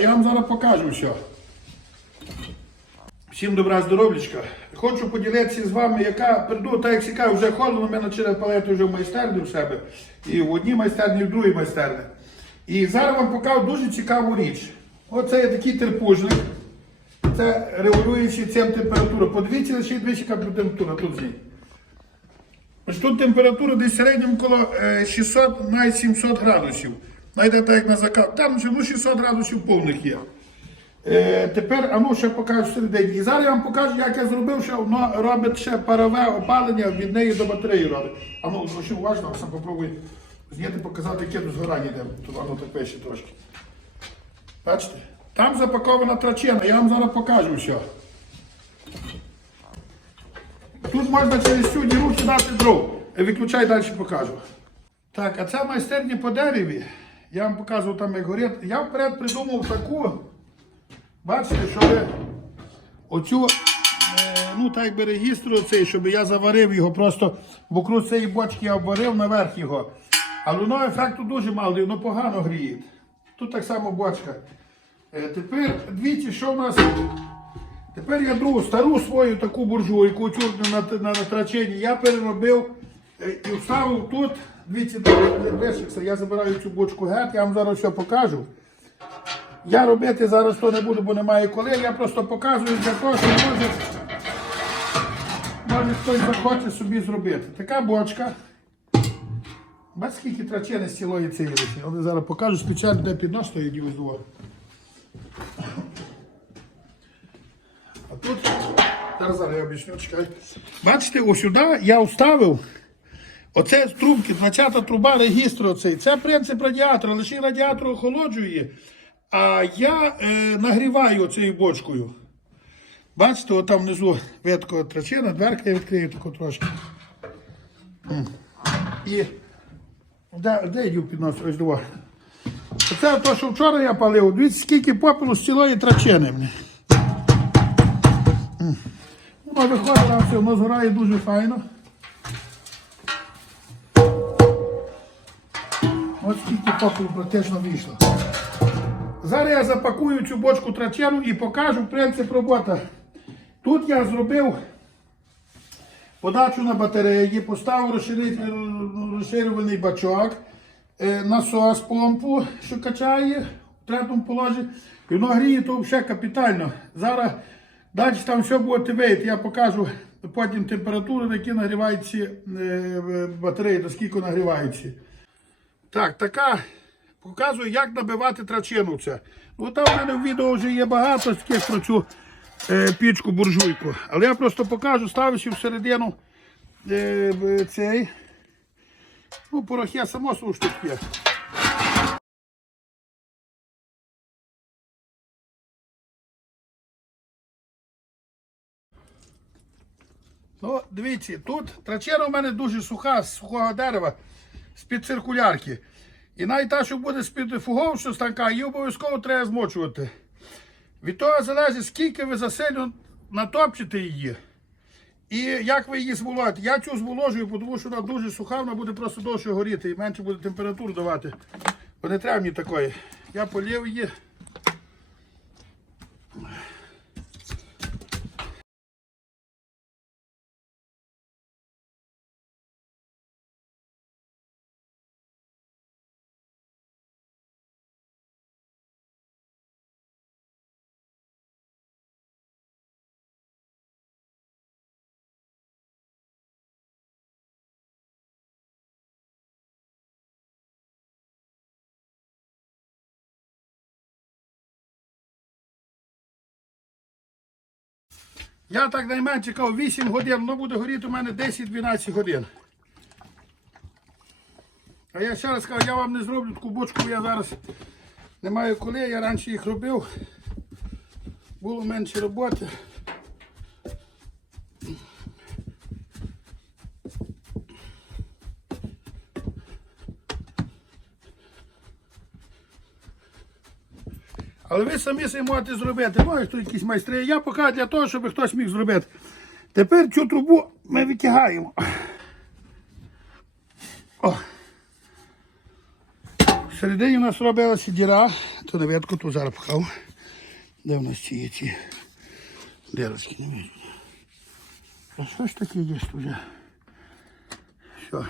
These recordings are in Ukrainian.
Я вам зараз покажу все. Всім добра здоров'ячка. Хочу поділитися з вами, яка прийду, так як цікаво, вже холодно, ми почали палити вже в майстерні в себе. І в одній майстерні, і в другій майстерні. І зараз вам покажу дуже цікаву річ. Оце є такий терпужник. Це регулюючий цим температуру. Подивіться, лише двічі температура тут. Ось тут температура десь в середньому коло е, 600, навіть 700 градусів. Знаєте, так як на закат. Там ну, 600 градусів повних є. Е, тепер, а ну ще покажу всередині. І зараз я вам покажу, як я зробив, що воно робить ще парове опалення від неї до батареї робить. А ну, ще уважно, сам попробуй зняти, показати, яке тут згорання йде. Тут воно так пише трошки. Бачите? Там запакована трачена, я вам зараз покажу все. Тут можна через цю діру кидати дров. Е, Виключай далі покажу. Так, а це майстерня по дереві. Я вам показував там, як горить. Я вперед придумав таку. Бачите, щоб оцю, е, ну так якби регістру цей, щоб я заварив його просто вокруг цієї бочки я обварив наверх його. Але воно ефекту дуже мало, воно погано гріє. Тут так само бочка. Е, тепер дивіться, що в нас. Тепер я другу стару свою таку буржуйку цю на, на, на натраченні я переробив е, і вставив тут. Дивіться, вишився, я забираю цю бочку геть, я вам зараз все покажу. Я робити зараз то не буду, бо немає коли. Я просто показую для того, що може, може хтось захоче собі зробити. Така бочка. Бач, скільки трачени з цілої речі. Я зараз покажу спеціально, де піднос стоїть і ось А тут, зараз я об'ясню, чекай. Бачите, ось сюди я вставив. Оце трубки, 20 труба регістру оцей. Це принцип радіатора, лише радіатор охолоджує. А я е, нагріваю оцією бочкою. Бачите, от там внизу ветко трачена, дверка я відкрию таку трошки. І де, де йду піднос? Ось два. Оце те, що вчора я палив. Дивіться, скільки попелу з цілої трачени. мені. Воно виходить, воно згорає дуже файно. Ось скільки попелу практично вийшло. Зараз я запакую цю бочку трачену і покажу принцип роботи. Тут я зробив подачу на батареї, поставив розширюваний бачок, е, насос помпу, що качає в третьому положенні. І воно гріє то взагалі капітально. Зараз далі там все буде вийти. Я покажу потім температуру, на які нагріваються е, батареї, до скільки нагріваються. Так, така. Показую, як набивати трачину це. Ну там в мене в відео вже є багато таких про цю е, пічку буржуйку. Але я просто покажу, ставлюся всередину е, в цей. Ну, порохи само собою що таке. Ну, дивіться, тут трачена у мене дуже суха, з сухого дерева, з-під циркулярки. І навіть та, що буде з-під фугового станка, її обов'язково треба змочувати. Від того залежить, скільки ви засильно натопчете її. І як ви її зволоєте. Я цю зволожую, тому що вона дуже суха, вона буде просто довше горіти і менше буде температуру давати. Бо не треба мені такої. Я полів її. Я так найменше чекав 8 годин, воно буде горіти у мене 10-12 годин. А я ще раз кажу, я вам не зроблю таку бочку, я зараз не маю коли, я раніше їх робив. Було менше роботи. Але ви самі собі можете зробити. Може, тут якісь майстри. Я поки для того, щоб хтось міг зробити. Тепер цю трубу ми витягаємо. О. Всередині у нас робилася діра, то на ветку тут зараз пхав. Де в нас ці є ці дирочки? Не. А що ж таке є тут вже? Що?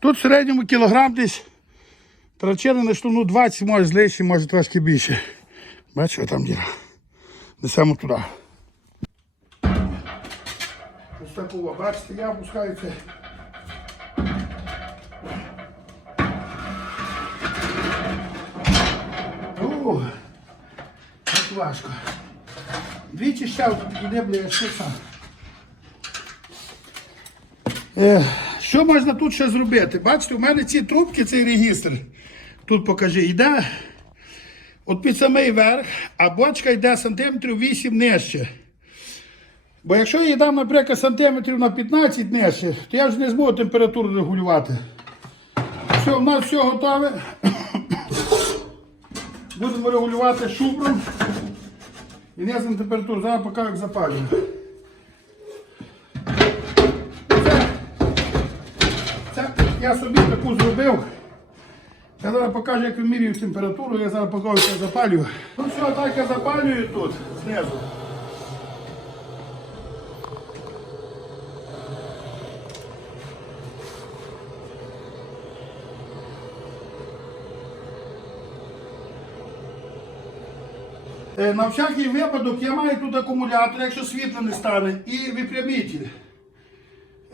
Тут в середньому кілограм десь трачили на штуну 20, може злише, може трошки більше. Бачите, там діра. Несемо туди. Ось такого, бачите, я опускаю це. Ух, так важко. Двічі ще іде, бля, що сам. Що можна тут ще зробити? Бачите, у мене ці трубки, цей регістр. Тут покажи, йде от під самий верх, а бочка йде сантиметрів 8 нижче. Бо якщо я її дам, наприклад, сантиметрів на 15 нижче, то я вже не зможу температуру регулювати. Все, у нас все готове. Будемо регулювати шубром. І несемо температуру. Зараз покажу, як запалюємо. Це, це я собі таку зробив. Я зараз покажу, як вимірюю температуру, я зараз покажу, як запалюю. Ну все, так я запалюю тут, знизу. Е, На всякий випадок я маю тут акумулятор, якщо світло не стане, і випрямитель.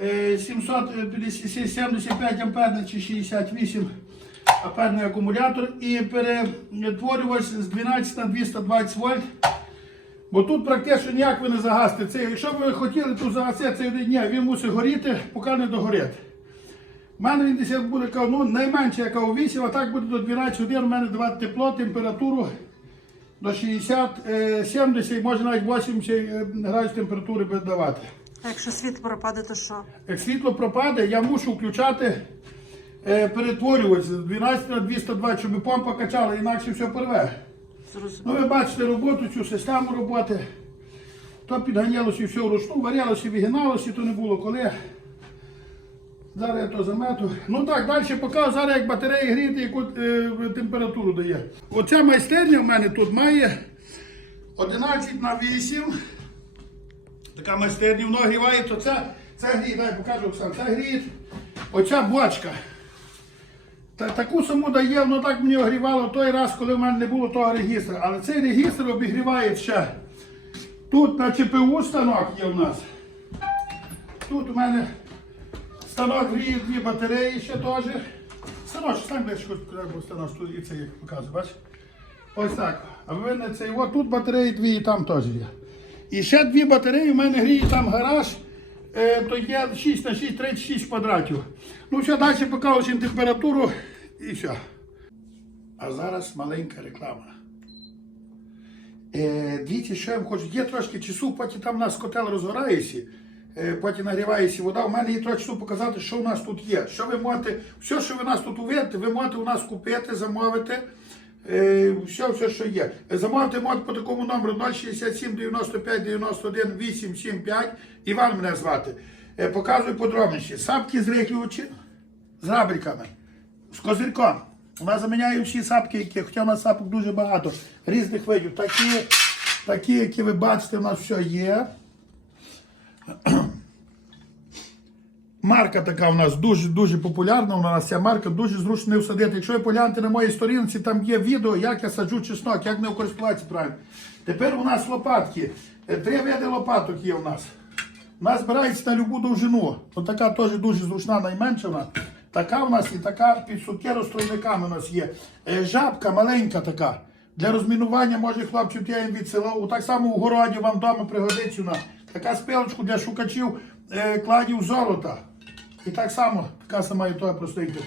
Е, 775 амперний чи 68 амперний акумулятор і перетворювач з 12 на 220 вольт. Бо тут практично ніяк ви не загасите. Це, якщо б ви хотіли тут загасити цей дня, він мусить горіти, поки не догорить. У мене він десь буде ну, найменше як 8, а так буде до 12 годин. У мене давати тепло, температуру до 60, е, 70, може навіть 80 е, градусів температури буде давати. А якщо світ пропаде, то що? Як світло пропаде, я мушу включати е, перетворювач з 12 на 220, щоб помпа качала, інакше все порве. Зрозуміло. Ну ви бачите роботу, цю систему роботи. То підганялося все вручну, варялося, вигиналося, то не було коли. Зараз я то замету. Ну так, далі покажу зараз, як батареї гріти, яку е, температуру дає. Оця майстерня в мене тут має 11 на 8. Така майстерня, воно гріває, то це, це гріє, дай покажу Оксан, це гріє. Оця бочка. Та, таку саму дає, воно так мені огрівало той раз, коли в мене не було того регістра. Але цей регістр обігріває ще. Тут на ЧПУ станок є у нас. Тут у мене станок гріє дві батареї ще теж. Станочок, сам треба станок, тут і це як показує, бачиш? Ось так. А ви не цей, от тут батареї дві і там теж є. І ще дві батареї, у мене гріє там гараж, е, то є 6 на 6, 36 квадратів. Ну все, далі покажу температуру і все. А зараз маленька реклама. Е, дивіться, що я вам хочу. Є трошки часу, потім там у нас котел розгорається, е, потім нагрівається вода. У мене є трохи часу показати, що у нас тут є. Що ви можете, все, що ви нас тут увидите, ви можете у нас купити, замовити. Все, все, що є. Замовити можете по такому номеру 067 95 91 875. Іван мене звати. Е, показую подробніші. Сапки зрихлювачі з грабельками, з козирком. Вона заміняє всі сапки, які, хоча у нас сапок дуже багато, різних видів. Такі, такі, які ви бачите, у нас все є. Марка така у нас дуже-дуже популярна. У нас ця марка дуже зручно всадити. Якщо ви поглянете на моїй сторінці, там є відео, як я саджу чеснок, як не користуватися правильно. Тепер у нас лопатки. Е, Три види лопаток є у нас. У нас збирається на любу довжину. Ось така теж дуже зручна, найменша вона. Така у нас і така під сукеростровниками у нас є. Е, Жабка маленька така. Для розмінування може хлопчик я їм відсилав. Так само у городі вам вдома пригодиться вона. Така спилочку для шукачів е, кладів золота. І так само, така сама і простенька.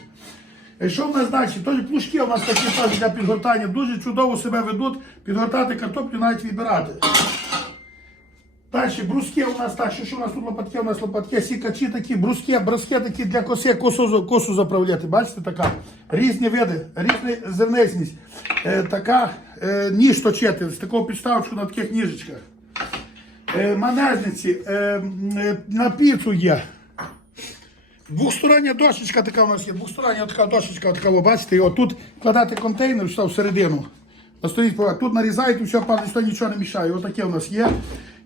Що в нас далі? Тож плужки у нас такі теж для підгортання. Дуже чудово себе ведуть. Підгортати картоплю навіть відбирати. Далі бруски у нас так, що, що у нас тут лопатки, у нас лопатки, сікачі такі, бруски, бруски такі для коси, косу, косу заправляти. Бачите, така. Різні види, різна зернесність. Е, така е, ніж точити, з такого підставочку на таких ніжечках. Е, манежниці, е, е, на піцу є. Двохстороння дошечка така у нас є, двохстороння така дошечка, така, ви бачите, і отут кладете контейнер що всередину. Стоїть, тут нарізаєте, все, пане, що нічого не мішає. Отаке у нас є.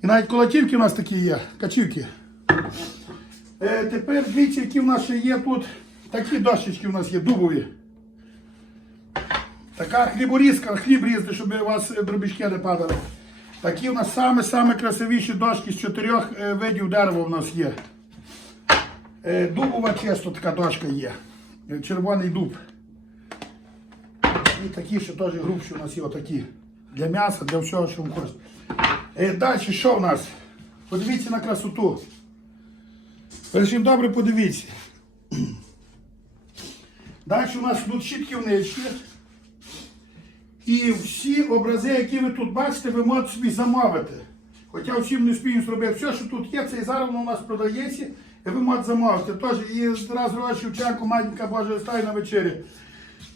І навіть колотівки у нас такі є, качівки. Е, тепер дивіться, які у нас ще є тут. Такі дощечки у нас є, дубові. Така хліборізка, хліб різати, щоб у вас дробішки не падали. Такі у нас саме-саме красивіші дошки з чотирьох е, видів дерева у нас є. Е, Дубова чисто така дошка є. Е, Червоний дуб. І такі ще теж грубші у нас є отакі. Для м'яса, для всього, що ви хочете. Е, Далі, що в нас? Подивіться на красоту. Першим добре подивіться. Далі у нас тут щитківнички. І всі образи, які ви тут бачите, ви можете собі замовити. Хоча всім не встигну зробити. Все, що тут є, це і зараз у нас продається, ви можете замовити. Тож і Тарас Григорович Шевченко, матінка Божа, стає на вечері.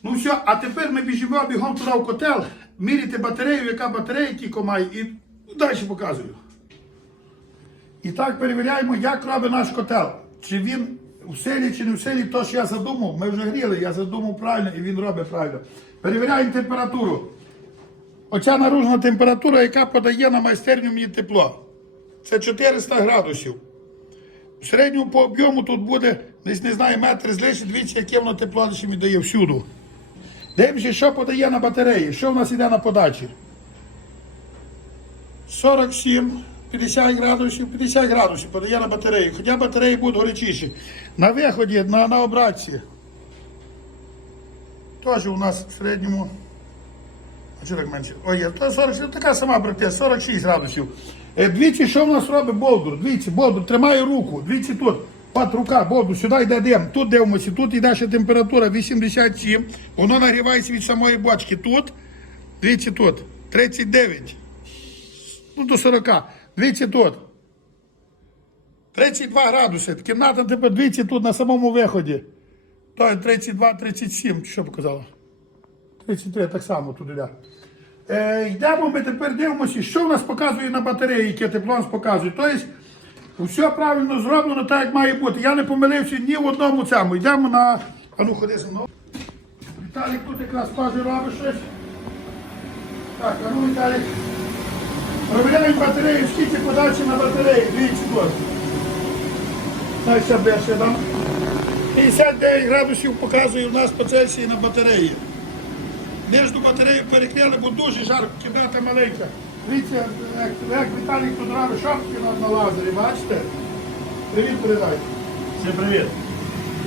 Ну все, а тепер ми біжимо бігом туди в котел, міряти батарею, яка батарея тільки має, і далі показую. І так перевіряємо, як робить наш котел. Чи він в селі, чи не в селі, то що я задумав. Ми вже гріли, я задумав правильно і він робить правильно. Перевіряємо температуру. Оця наружна температура, яка подає на майстерню мені тепло. Це 400 градусів. В середньому по об'єму тут буде десь не знаю, метр з лиші, дивіться, яке воно тепло лише мені дає всюду. Дивимося, що подає на батареї, що в нас йде на подачі. 47, 50 градусів, 50 градусів подає на батареї. Хоча батареї будуть горячіші. На виході, на, на обратці. Теж у нас в середньому. А що так менше? Ой, є, то 40, така сама брате, 46 градусів. Е, Дивіться, що в нас робить Болдур. Дивіться, Болдур тримає руку. Дивіться тут. От рука, Болдур, сюди йде дим. Тут дивимося, тут йде ще температура 87. Воно нагрівається від самої бочки. Тут, дивіться тут, 39. Ну, до 40. Дивіться тут. 32 градуси. Кімната тепер, дивіться тут на самому виході. То 32, 37, чи що показала? 33 так само туди. Да. Е, йдемо ми тепер дивимося, що в нас показує на батареї, яке тепло нас показує. Тобто, все правильно зроблено так, як має бути. Я не помилився ні в одному цьому. Йдемо на. А ну ходи зі мною. Віталік тут якраз теж робить щось. Так, а ну Віталік. Провіряємо батарею, скільки подачі на батареї. Дивіться тут. Так, ще дам. 59 градусів показує у нас по Цельсії на батареї. Між батарею перекрили, бо дуже жарко, кімната маленька. Дивіться, як, як Віталій робить шапки на, на лазері, бачите? Привіт передайте. Всім привіт!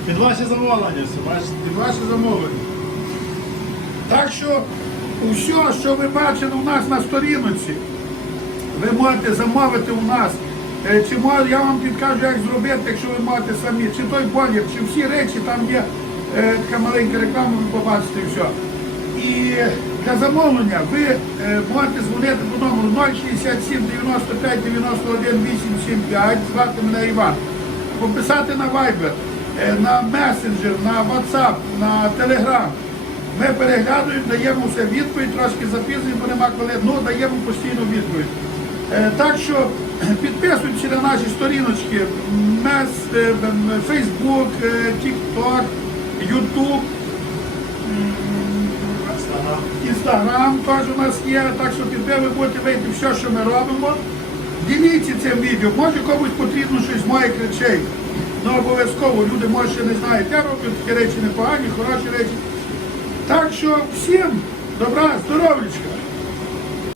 Під ваші замовлення все, бачите? Під ваше замовлення. Так що все, що ви бачили у нас на сторінці, ви можете замовити у нас. Е, Чи мож- я вам підкажу, як зробити, якщо ви можете самі, чи той болір, чи всі речі, там є е, така маленька реклама, ви побачите і все. І для замовлення ви е, можете дзвонити по номеру 067 95 91 875, звати мене Іван. Пописати на Viber, е, на Messenger, на WhatsApp, на Telegram. Ми переглядуємо, даємо все відповідь, трошки запізнюємо, нема коли, ну даємо постійну відповідь. Е, Так що підписуйтесь на наші сторіночки, е, Facebook, е, TikTok, YouTube. Інстаграм теж у нас є, так що тепер ви будете вийти все, що ми робимо. Діліться цим відео. Може комусь потрібно щось з моїх речей. Ну обов'язково люди може ще не знають. Я роблю такі речі непогані, хороші речі. Так що всім добра, здоров'ячка.